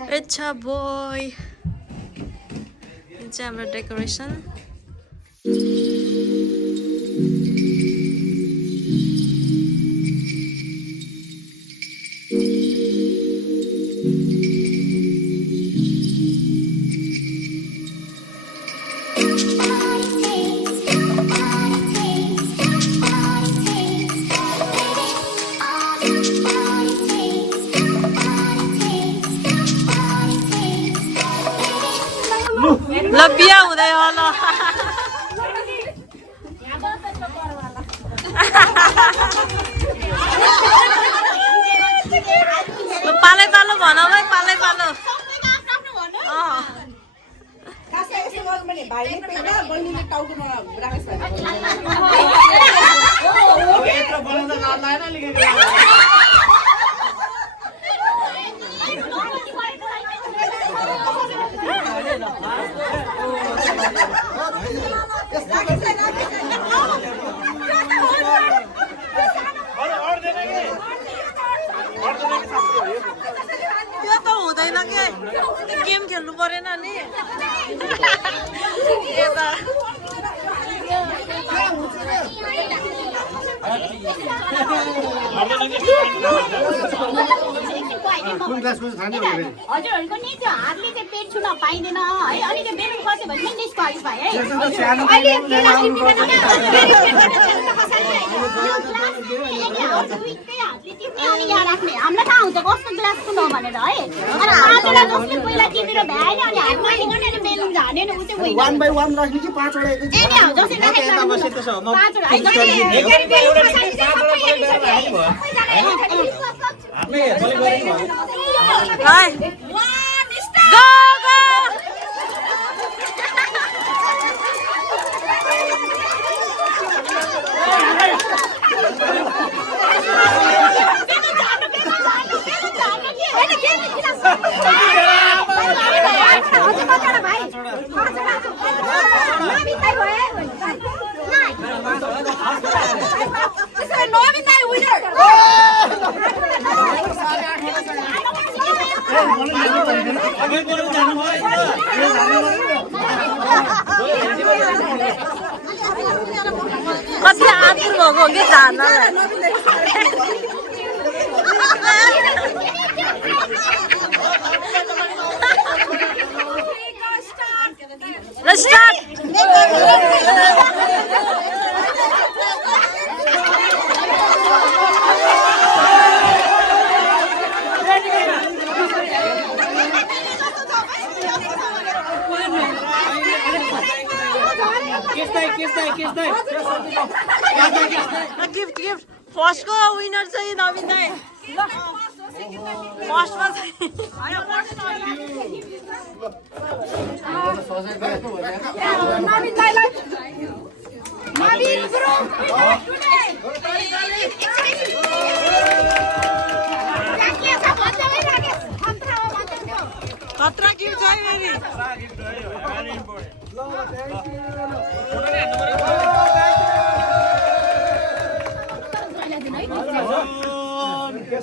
It's a boy. It's our decoration. लबिया हुँदै होला पालै पालो भनौ है पालै पालो यो त हुँदैन के गेम खेल्नु परेन नि हजुरहरूको नि त्यो हातले चाहिँ पेट छुन पाइँदैन है अनि त्यो बेलुन खस्यो भने पनि डिस्क्वालिफाई है राख्ने हामीलाई थाहा हुन्छ कस्तो ग्लास कुन हो भनेर है पाँचवटा जसले पहिला टिपेर भ्याएन अनि हातमा गर्ने बेलुन झार्ने ऊ चाहिँ वान बाइ वान राख्ने कि पाँचवटा कति आतुर भएको कि जान्नलाई Let's start! Gift. First ko winner चाहिँ नवीन दाइ फर्स्ट मा नवीन दाइलाई नवीन ब्रो खतरा गिफ्ट छ फेरि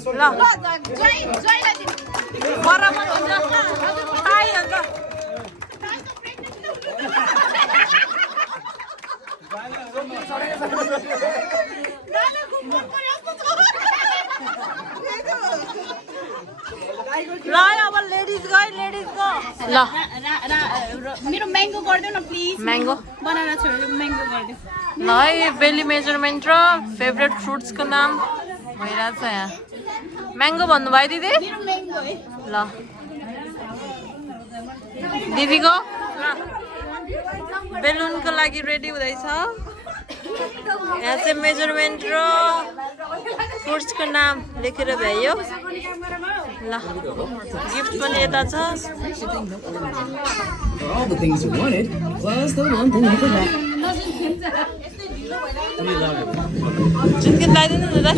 ल जयलाई दिनु बराबर हुन्छ थाई हुन्छ ल अब लेडिज गयो ल मेरो म्याङ्गो गरिदेऊ न प्लिज म्याङ्गो बनाएर छोडेर म्याङ्गो गरिदेऊ ल है बेली मेजरमेन्ट र फेभरेट फ्रुट्सको नाम भइरहेछ यहाँ म्याङ्गो भन्नुभयो दिदी ल दिदीको बेलुनको लागि रेडी हुँदैछ यहाँ चाहिँ मेजरमेन्ट र फ्रुट्सको नाम लेखेर भ्याइयो ल गिफ्ट पनि यता छ चिन्कित लगाइदिनु न दाइ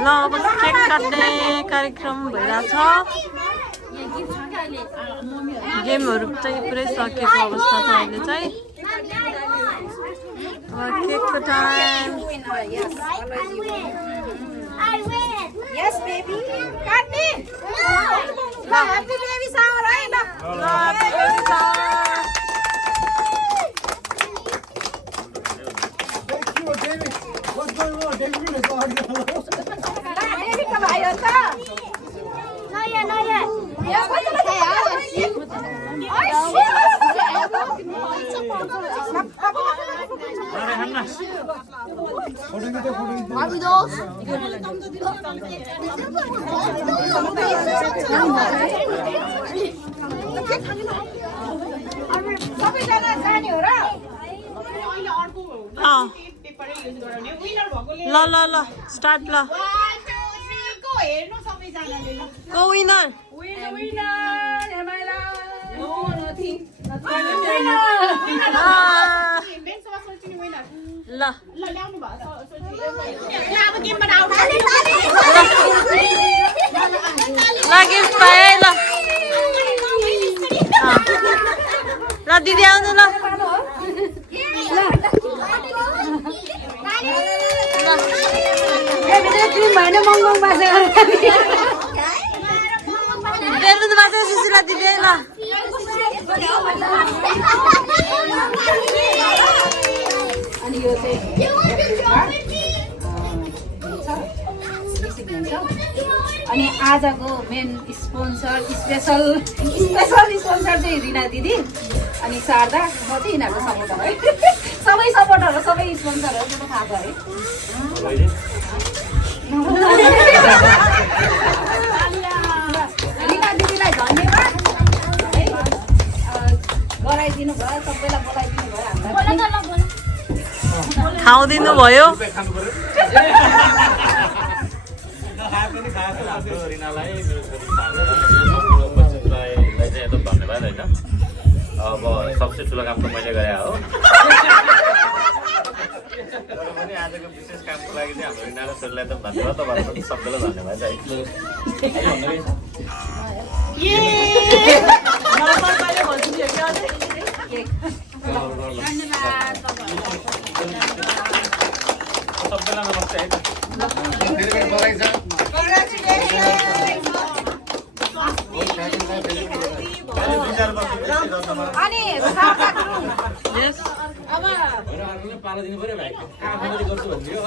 ल अब केक काट्ने कार्यक्रम भइरहेछ गेमहरू चाहिँ पुरै सकेको अवस्था छ अहिले चाहिँ अब केकको time Yes, baby. Kaatne. Happy baby shower hai na. What's going on? David is on. Baby ka bhai ho ta? Naya. Yes, what's the सबैजना जाने हो र ल स्टार्ट ल हेर्नु सबैजनाले को विनर ल ल गिफ्ट पाए ल ल दिदी आउनु ल बेलुन बाँच्छ सुशीला दिदी ल अनि आजको मेन स्पोन्सर स्पेशल स्पोन्सर चाहिँ रिना दिदी अनि शारदा म चाहिँ यिनीहरूको सपोर्टर है सबै सपोर्टर सबै स्पोन्सरहरू पनि थाहा भयो है रिना दिदीलाई धन्यवाद है गराइदिनु भयो सबैलाई बोलाइदिनु भयो हामीलाई खाउदिनु भयो रिनालाई मेरो छोरी शारदालाई चाहिँ एकदम धन्यवाद होइन अब सबसे ठुलो काम त मैले गरे हो तर पनि आजको विशेष कामको लागि चाहिँ हाम्रो रिना र छोरीलाई एकदम धन्यवाद तपाईँहरू सबैलाई धन्यवाद सबैलाई नमस्ते है Yes. पाला दिनु पर्यो भाइ आफूले गर्छु भन्ने हो